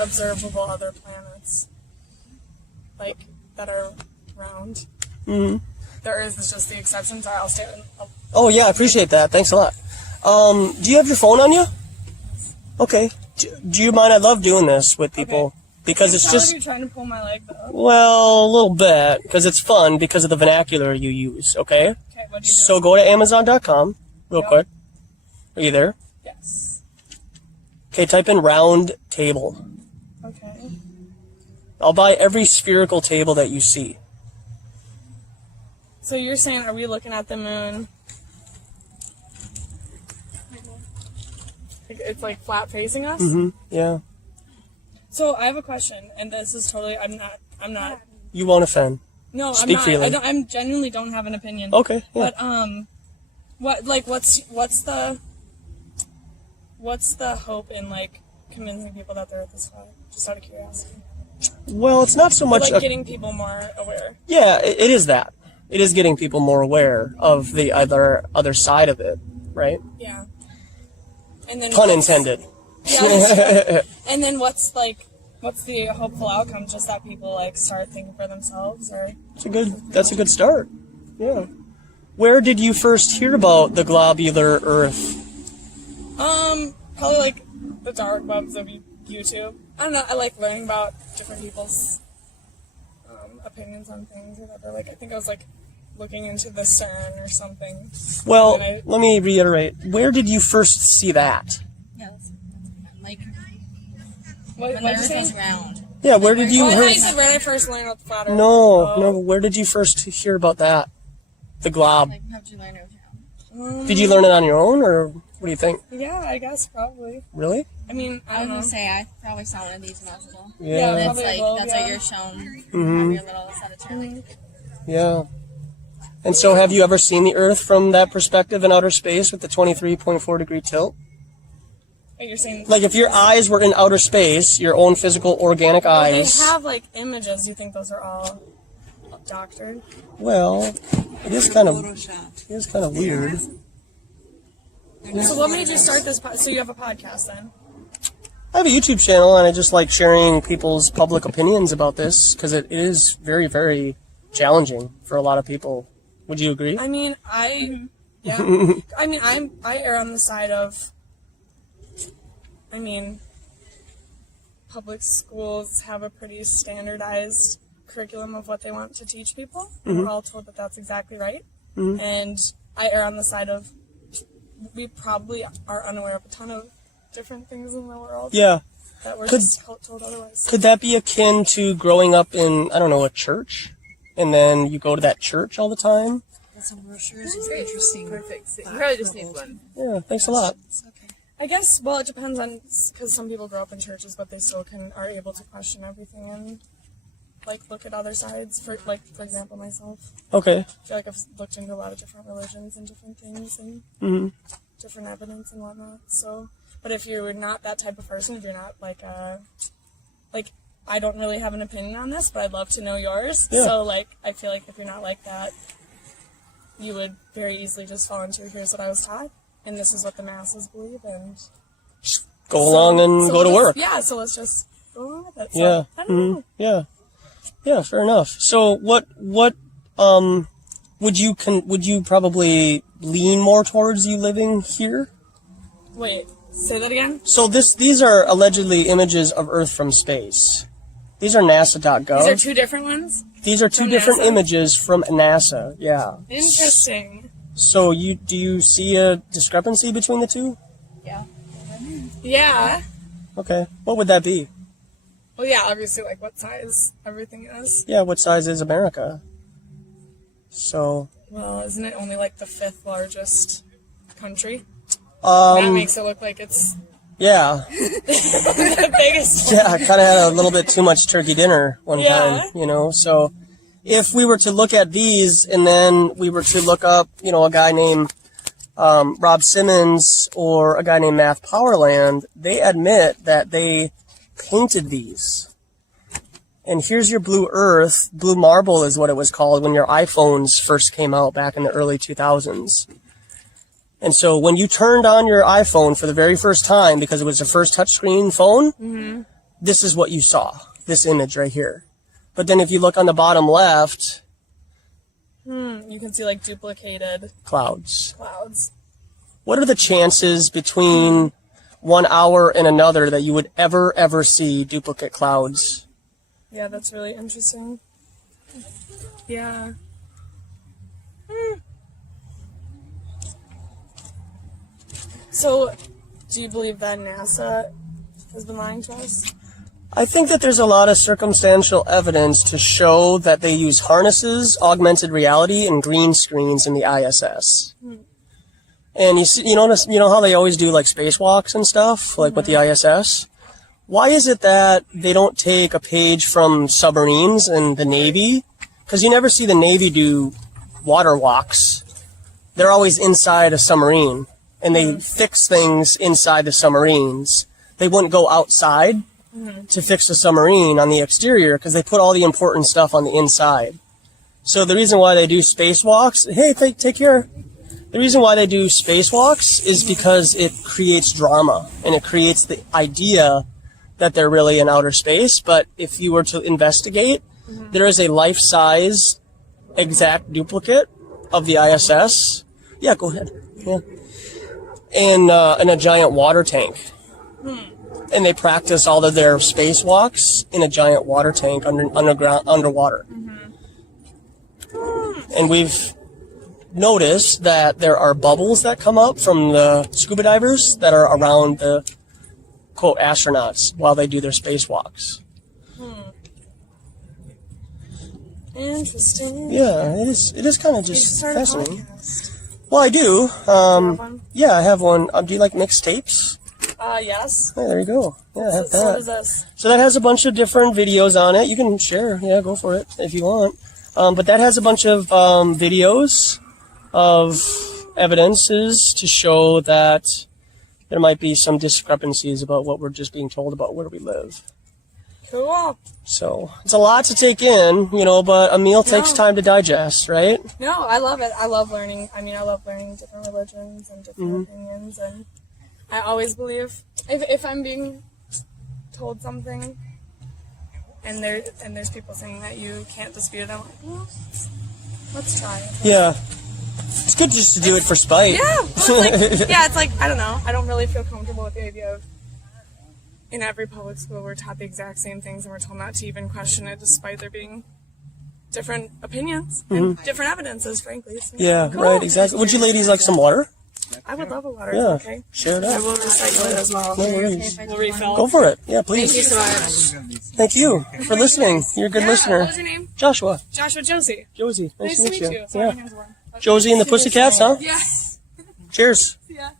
observable other planets, like, that are round. Mm-hmm. The Earth is just the exception. Sorry, I'll stay on. Oh, yeah, I appreciate that. Thanks a lot. Do you have your phone on you? Okay. Do you mind? I love doing this with people. Okay. Because it's just... You're trying to pull my leg, though. Well, a little bit, because it's fun because of the vernacular you use, okay? Okay, what do you So go to Amazon.com real quick. Are you there? Yes. Okay, type in round table. Okay. I'll buy every spherical table that you see. So you're saying, are we looking at the moon? It's like flat facing us? Mm-hmm, yeah. So I have a question, and this is totally, I'm not. You won't offend. No, Speak I'm not. freely. I genuinely don't have an opinion. Okay, yeah. But, what's the hope in, like, convincing people that the Earth is flat? Just out of curiosity. Well, it's not so much... Like, getting people more aware. Yeah, it is that. It is getting people more aware of the other side of it, right? Yeah. And then Pun intended. Yeah. And then what's the hopeful outcome? Just that people, like, start thinking for themselves, or? That's a good start. Yeah. Where did you first hear about the globular Earth? Probably, like, the dark webs of YouTube. I don't know, I like learning about different people's opinions on things or whatever. Like, I think I was, like, looking into the CERN or something. Well, let me reiterate. Where did you first see that? Yeah, that's like... What did you say? Round. Yeah, where did you... I thought you said when I first learned about the flat Earth. No, where did you first hear about that? The glob. Like, how'd you learn it was round? Did you learn it on your own, or what do you think? Yeah, I guess, probably. Really? I mean, I don't know. I was gonna say, I probably saw one of these when I was little. Yeah. And probably it's like, will, that's yeah. what you're shown. Mm-hmm. Your little set of turn. Yeah. And so have you ever seen the Earth from that perspective in outer space with the 23.4 degree tilt? What you're saying? Like, if your eyes were in outer space, your own physical organic eyes... They have, like, images. You think those are all doctored? Well, it is kind of weird. So what made you start this so you have a podcast, then? I have a YouTube channel, and I just like sharing people's public opinions about this, because it is very, very challenging for a lot of people. Would you agree? I mean, I mean, I err on the side of, I mean, public schools have a pretty standardized curriculum of what they want to teach people. Mm-hmm. We're all told that that's exactly right. Mm-hmm. And I err on the side of, we probably are unaware of a ton of different things in the world. Yeah. That we're just told otherwise. Could that be akin to growing up in, I don't know, a church? And then you go to that church all the time? Some brochures is interesting. Perfect. You probably just need one. Yeah, thanks a lot. Okay. I guess, well, it depends on, because some people grow up in churches, but they still are able to question everything and, like, look at other sides. For example, myself. Okay. I feel like I've looked into a lot of different religions and different things and different evidence and whatnot. So, but if you're not that type of person, if you're not like I don't really have an opinion on this, but I'd love to know yours. Yeah. So, like, I feel like if you're not like that, you would very easily just fall into, here's what I was taught, and this is what the masses believe, and go along and go to work. Yeah, so let's just go along with it. So, Yeah. I don't know. Yeah. Yeah, fair enough. So what would you probably lean more towards you living here? Wait, say that again? So these are allegedly images of Earth from space. These are NASA.gov. These are two different ones? These are two From different NASA? images from NASA, yeah. Interesting. So do you see a discrepancy between the two? Yeah. Yeah. Okay. What would that be? Well, yeah, obviously, like, what size everything is. Yeah, what size is America? So... Well, isn't it only, like, the 5th largest country? That makes it look like it's Yeah. the biggest. Yeah, I kind of had a little bit too much turkey dinner one Yeah. time, you know, so... If we were to look at these and then we were to look up, you know, a guy named Rob Simmons or a guy named Math Powerland, they admit that they painted these. And here's your blue earth. Blue marble is what it was called when your iPhones first came out back in the early 2000s. And so when you turned on your iPhone for the very first time, because it was the first touchscreen phone, this is what you saw, this image right here. But then if you look on the bottom left, You can see like duplicated clouds. clouds. What are the chances between 1 hour and another that you would ever see duplicate clouds? Yeah, that's really interesting. Yeah. So, do you believe that NASA has been lying to us? I think that there's a lot of circumstantial evidence to show that they use harnesses, augmented reality, and green screens in the ISS. And you notice, how they always do like spacewalks and stuff, like with the ISS? Why is it that they don't take a page from submarines and the Navy? Because you never see the Navy do water walks. They're always inside a submarine, and they fix things inside the submarines. They wouldn't go outside to fix the submarine on the exterior because they put all the important stuff on the inside. So the reason why they do spacewalks, hey, take care. The reason why they do spacewalks is because it creates drama, and it creates the idea that they're really in outer space. But if you were to investigate, there is a life-size exact duplicate of the ISS. Yeah, go ahead. Yeah. In a giant water tank. And they practice all of their spacewalks in a giant water tank underwater. And we've noticed that there are bubbles that come up from the scuba divers that are around the, quote, astronauts while they do their spacewalks. Interesting. Yeah, it is kind of You should just start a fascinating. podcast. Well, I do. have one? Yeah, I have one. Do you like mixed tapes? Yes. Yeah, there you go. Yeah, I have So what that. is this? So that has a bunch of different videos on it. You can share. Yeah, go for it if you want. But that has a bunch of videos of evidences to show that there might be some discrepancies about what we're just being told about where we live. Cool. So it's a lot to take in, but a meal takes time to digest, right? No, I love it. I love learning. I love learning different religions and different opinions, and I always believe if I'm being told something, and there's people saying that you can't dispute it, I'm like, well, let's try it. Yeah. It's good just to do it for spite. Yeah. Well, it's like I don't know. I don't really feel comfortable with the idea of in every public school we're taught the exact same things and we're told not to even question it, despite there being different opinions and different evidences, frankly. So, Yeah, cool. right, exactly. Would you ladies like some water? I would love a water. Yeah. Okay. Share it I up. will recycle it as well. No worries. We'll refill. Go for it. Yeah, please. Thank you so much. Thank you for listening. You're a good Yeah, listener. what was your name? Joshua. Joshua Josie. Josie. Nice Nice to meet you. Sorry, Yeah. my hands are warm. Josie and the Pussycats, huh? Yeah. Cheers. Yeah.